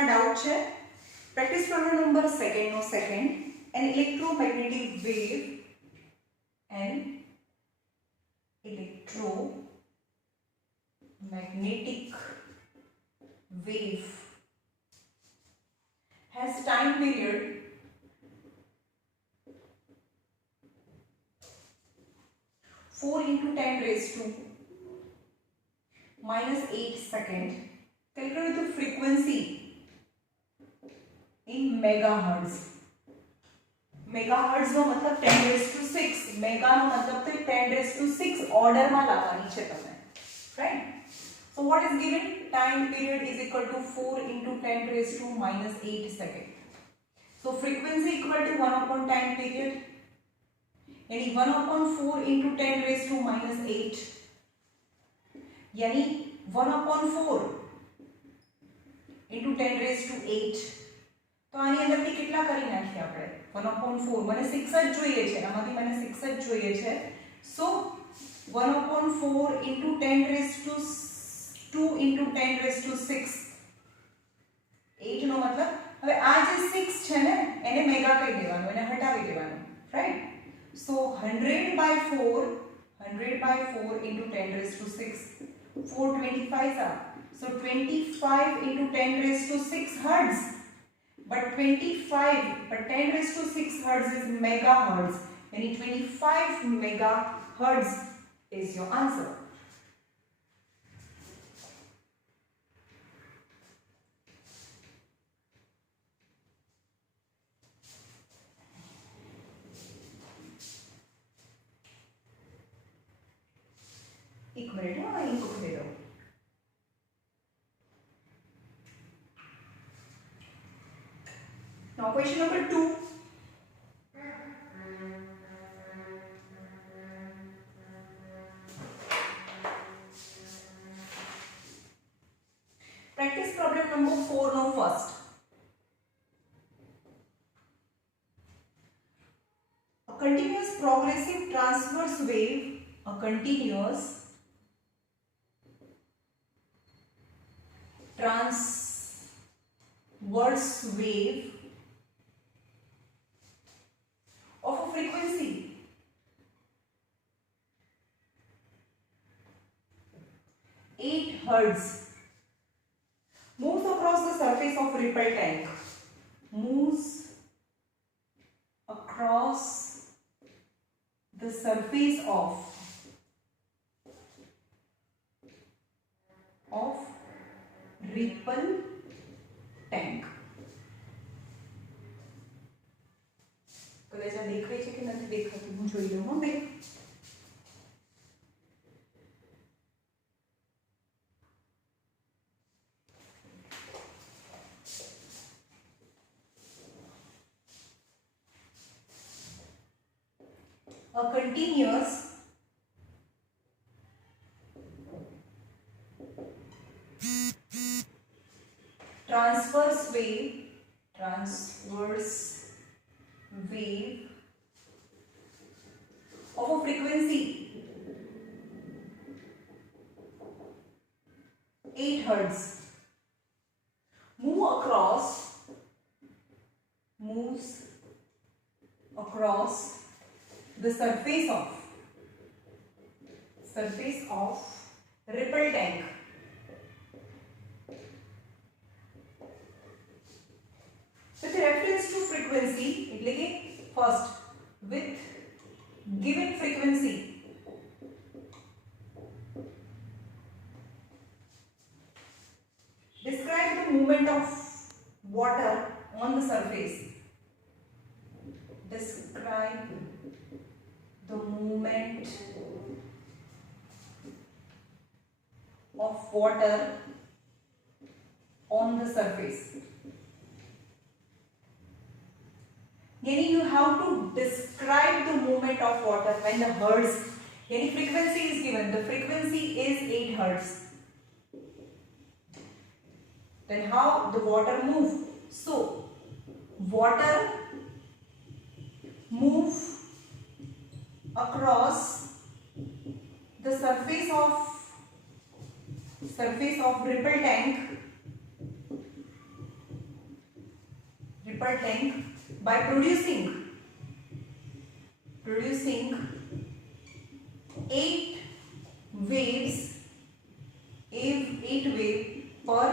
માં ડાઉટ છે? Practice problem number second નો second, an electromagnetic wave, an electromagnetic wave has time period (4 × 10⁻⁻8 second). Calculate the frequency in megahertz. Megahertz નો મતલબ 10⁶, મેગા નો મતલબ તો 10⁶ ઓર્ડર માં લાવવાની છે તમે, રાઈટ? સો what is given? Time period is equal to 4 × 10⁻⁻8 second. So frequency equal to 1 upon time period, यानी 1 upon 4 × 10⁻⁻8, यानी 1 upon 4 × 10⁸. તો આની અંદરથી કેટલા કરી નાખીએ આપણે? 1 upon 4, મને 6 જ જોઈએ છે, આમાંથી મને 6 જ જોઈએ છે. સો 1 upon 4 × 10⁻2 × 10⁶, 8 નો મતલબ, હવે આ જે 6 છે ને એને મેગા કહી દેવાનું, એને હટાવી દેવાનું, રાઈટ? સો 100/4 × 10⁶, 425 are, so 25 × 10⁶ hertz. But 10⁶ hertz is megahertz, and 25 megahertz is your answer. एक मिनट मैं इनको दे दूँ. Now question number 2. Practice problem number 4 now first. A continuous progressive transverse wave, a continuous transverse wave of a frequency 8 hertz moves across the surface of ripple tank. Moves across the surface of ripple tank. કદાચ આ દેખાય છે કે નથી દેખાતું, હું જોઈ લઉં. બે a continuous transverse wave of a frequency 8 hertz moves across the surface of ripple tank. With reference to frequency, એટલે કે first with given frequency describe the movement of water on the surface. Describe the movement of water on the surface. Yani you have to describe the movement of water when the hertz, yani frequency is given, the frequency is 8 hertz. Then how the water move? So water move across the surface of ripple tank triple tank by producing 8 waves, 8 wave per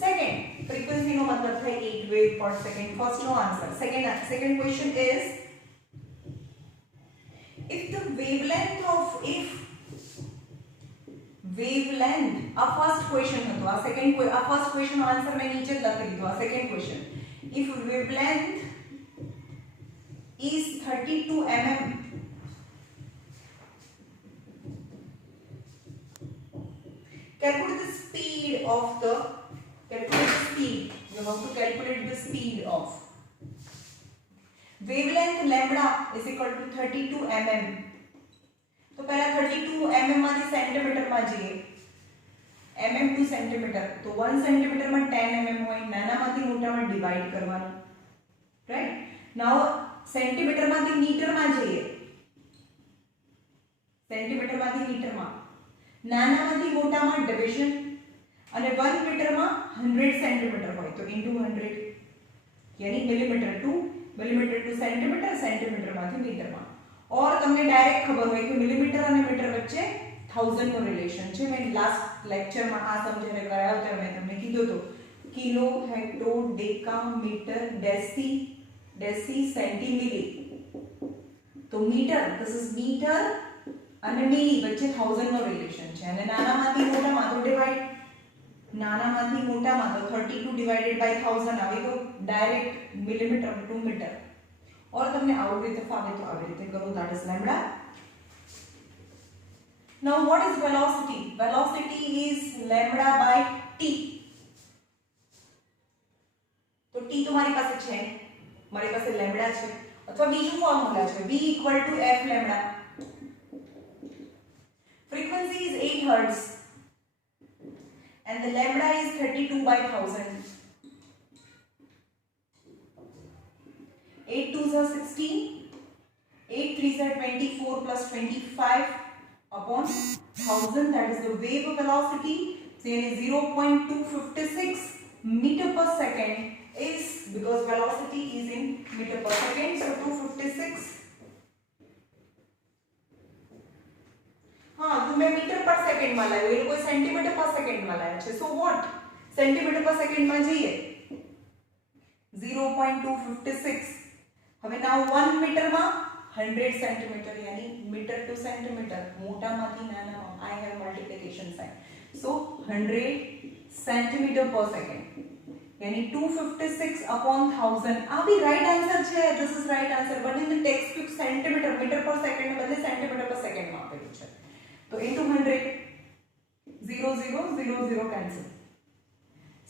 second. Frequency નો મતલબ થાય 8 wave per second. First no answer. Second question is, if wavelength, આ first question હતો, આ first question નો answer મેં નીચે લખી દીધો. આ second question, if wavelength is 32 mm, calculate the speed. You have to calculate the speed of wavelength lambda is equal to 32 mm. तो पहला 32 mm माथी सेंटीमीटर માં જઈએ, mm to સેન્ટીમીટર, તો 1 સેન્ટીમીટર માં 10 mm હોય, નાનામાંથી મોટામાં ડિવાઈડ કરવાનું, રાઈટ. નાઉ સેન્ટીમીટર માંથી મીટર માં જઈએ, સેન્ટીમીટર માંથી મીટર માં, નાનામાંથી મોટામાં ડિવિઝન, અને 1 મીટર માં 100 સેન્ટીમીટર હોય તો ઇન્ટુ 100, यानी मिलीमीटर टू सेंटीमीटर, सेंटीमीटर माथी मीटर में. और તમને ડાયરેક્ટ ખબર હોય કે મિલીમીટર અને મીટર વચ્ચે 1000 નો રિલેશન છે. મેં લાસ્ટ લેક્ચર માં આ સમજાવીને કરાયો ત્યારે મેં તમને કીધું તો કિલો, હેક્ટો, ડેકા, મીટર, ડેસી, સેન્ટી, મિલી. તો મીટર, ધીસ ઇઝ મીટર અને મિલી વચ્ચે 1000 નો રિલેશન છે. અને નાનામાંથી મોટામાં તો ડિવાઈડ, નાનામાંથી મોટામાં તો 32 ડિવાઇડેડ બાય 1000 આવે તો ડાયરેક્ટ મિલીમીટર ટુ મીટર. और તમને આવી રીતે ફાવે તો આવી રીતે કરો. That is lambda. Now what is velocity? Velocity is lambda by t. तो t तो મારી પાસે છે, મારી પાસે લેમ્બડા છે, અથવા બીજું ફોર્મ્યુલા છે v = f lambda. frequency is 8 hertz and the lambda is 32 by 1000. 8 2s are 16, 8 3s are 24 plus 25 upon 1000, that is the wave velocity. So 0.256 meter per second is, because velocity is in meter per second, so 256. हाँ, तो मैं metre per second में लाया, ये कोई centimetre per second में लाया है. So what, centimetre per second में जाइए 0.256. हमें नाउ 1 मीटर में 100 सेंटीमीटर, यानी मीटर टू सेंटीमीटर, मोटा माथी नाना. I have multiplication sign. So 100 centimetre per second, यानी 256 upon 1000. आ भी राइट आंसर છે. This is right answer, but in the text book centimetre, metre per second ने बदले सेंटीमीटर पर सेकंड में आपेલું છે. तो into 100, 0 0 0 0 cancel.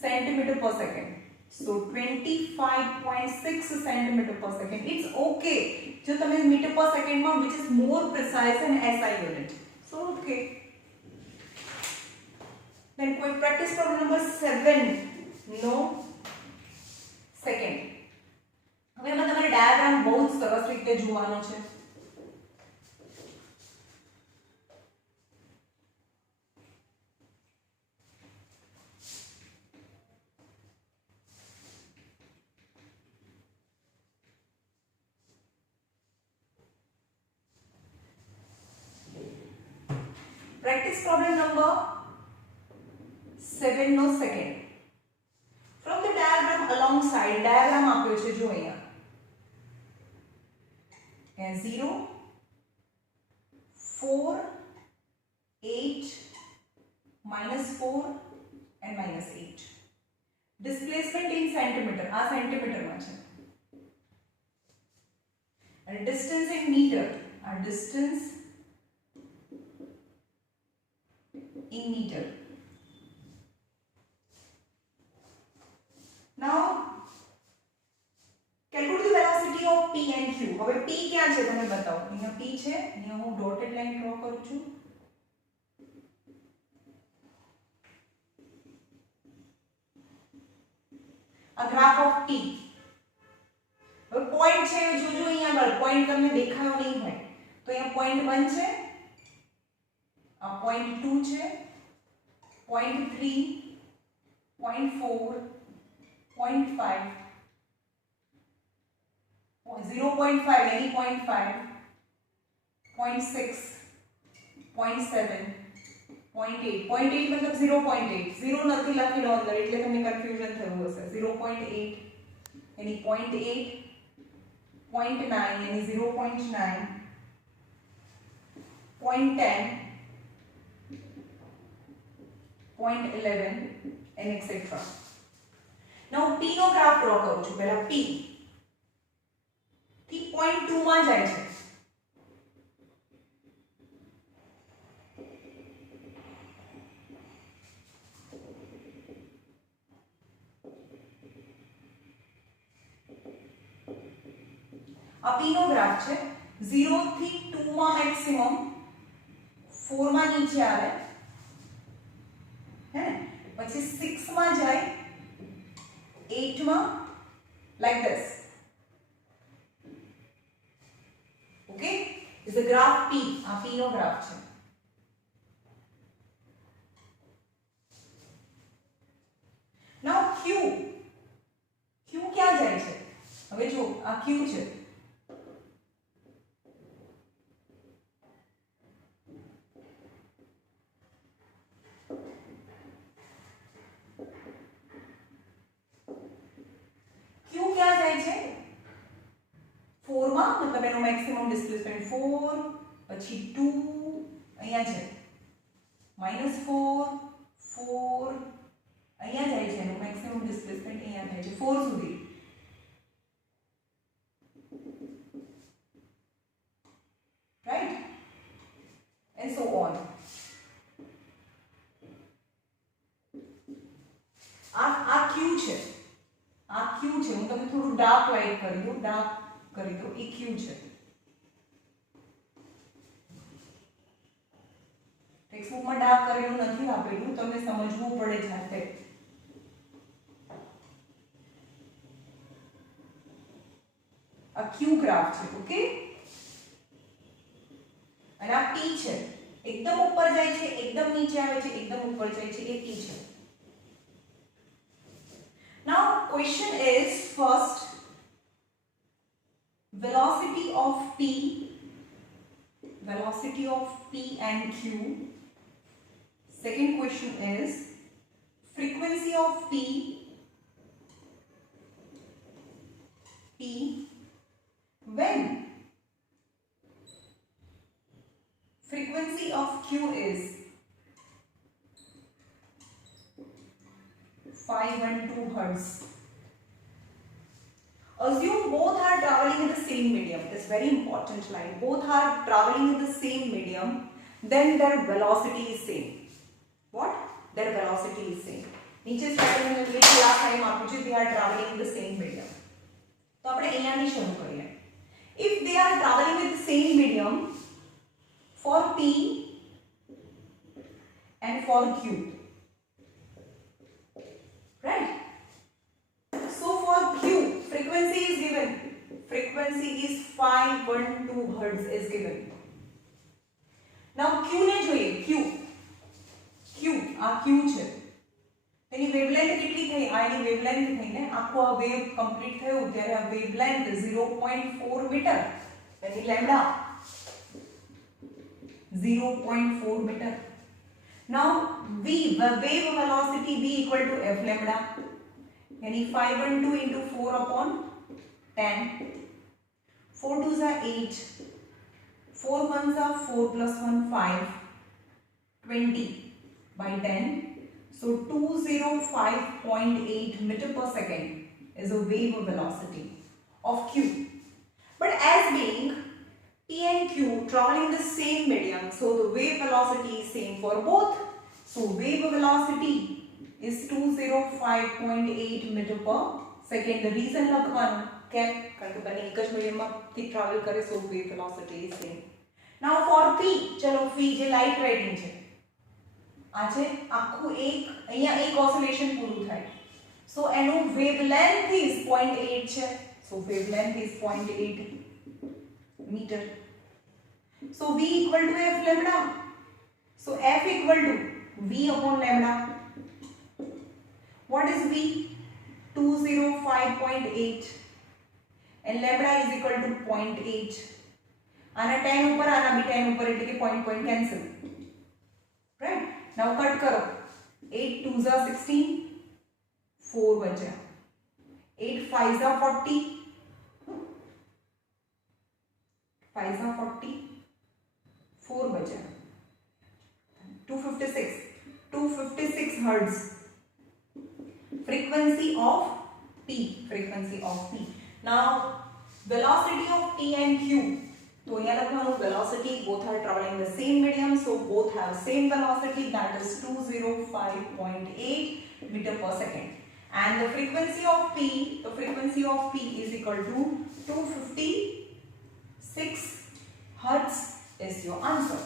Centimeter per second, so 25.6 centimeter per second. It's okay जो તમે मीटर per second में, which is more precise than SI unit. So okay. Then कोई practice problem number 7. No second. હવે એમાં તમારે ડાયાગ્રામ બહુ જ સરસ રીતે જોવાનો છે. Practice problem number 7 no second. From the diagram alongside, diagram આપ્યો છે જો અહીંયા. 0 4 8 -4 and -8. Displacement in centimeter, આ સેન્ટીમીટર માં છે. And distance in meter, our distance in meter. Now calculate the velocity of p and q. હવે p ક્યાં છે તમે બતાવો. અહીંયા p છે, અહીંયા હું ડોટેડ લાઈન ડ્રો કરું છું. a graph of t. હવે પોઈન્ટ છે જોજો અહીંયા આગળ, પોઈન્ટ તમને દેખાયો નહીં હોય તો અહીંયા પોઈન્ટ 1 છે, આ પોઈન્ટ 2 છે, પોઈન્ટ 3, પોઈન્ટ 4, પોઈન્ટ 5 0.5 यानी 0.5, 0.6, 0.7, 0.8, 0.8 मतलब 0.8, 0 નથી લખેલો અંદર એટલે તમને કન્ફ્યુઝન થયું હશે. 0.8 यानी 0.8, 0.9 यानी 0.9, 0.10, 0.11 and etc. Now P નો ગ્રાફ ડ્રો કરું છું. પહેલા P થી 0.2 માં જાય છે. આ P નો ગ્રાફ છે. 0 થી 2 માં મેક્સિમમ, 4 માં નીચે આવે હે, પછી 6 માં જાય, 8 માં, like this. Okay, is the graph P. આ P નો ગ્રાફ છે. now Q ક્યાં જાય છે? હવે જો આ Q છે. ક્યાં જાય છે? 4 માં, મતલબ એનો મેક્સિમમ ડિસ્પ્લેસમેન્ટ 4, પછી 2 અહીંયા છે, -4, 4 અહીંયા જાય છે, એનો મેક્સિમમ ડિસ્પ્લેસમેન્ટ અહીંયા થાય છે 4 સુધી. Right, and so on. આ Q છે. આ Q છે. હું તમને થોડું ડાર્ક લાઈટ કરી દઉં, એ Q છે. ટેક્સ્ટબુકમાં ડાર્ક કરેલું નથી આપેલું, તમને સમજવું પડે જાતે. આ Q ગ્રાફ છે. ઓકે, અને આ P છે. એકદમ ઉપર જાય છે, એકદમ નીચે આવે છે, એકદમ ઉપર જાય છે, એ P છે. Now question is, first velocity of P and Q. Second question is frequency of P when frequency of Q is 512 Hertz. Assume both are traveling in the same medium. It's very important line. Both are traveling in the same medium, then their velocity is same. What? Their velocity is same. નીચે સ્લાઇડ में ये class time આપું છે, they are traveling in the same medium. તો આપણે અહીંયાથી શરૂ કરીએ. If they are traveling with the same medium for P and for Q, right? So for Q, frequency is given. Frequency is 512 Hertz is given. Now Q ને જોઈએ. Q આ Q છે. તેની વેવલેન્થ કેટલી થઈ? આ એની વેવલેન્થ થઈને આખો આ વેવ કમ્પ્લીટ થયો ત્યારે આ વેવલેન્થ 0.4 મીટર, તેની lambda 0.4 metre. Now v, the wave velocity v equal to f lambda, यानी 512 into 4 upon 10. 4 2s are 8, 4 1s are 4 plus 1 5, 20 by 10. So 205.8 meter per second is the wave velocity of Q. But as being P and Q traveling the same medium, so the wave velocity is same for both. So wave velocity is 205.8 meter per second. The reason લખવાનું કેમ? કારણ કે બંને એક જ મીડિયમમાંથી ટ્રાવેલ કરે, so wave velocity is same. Now for P, ચલો P જે લાઇટ રાઇડિંગ છે, આ છે આખું એક, અહીંયા એક ઓસિલેશન પૂરું થાય, so એનું વેવલેન્થ is 0.8 છે, so wavelength is 0.8 meter. So V equal to F lambda. So F equal to V upon lambda. What is V? 205.8. and lambda is equal to 0.8. આના 10 ઉપર આના બી 10 ઉપર એટલે કે point point cancel, right? now cut કરો, 8 2s are 16, 4 बचा, 8 5s are 40, 5s are 40, 4 बचा, 256 hertz frequency of P. Now velocity of P and Q. So here Lucknow velocity, both are traveling the same medium, so both have same velocity, that is 205.8 meter per second. And the frequency of P is equal to 256 hertz is your answer.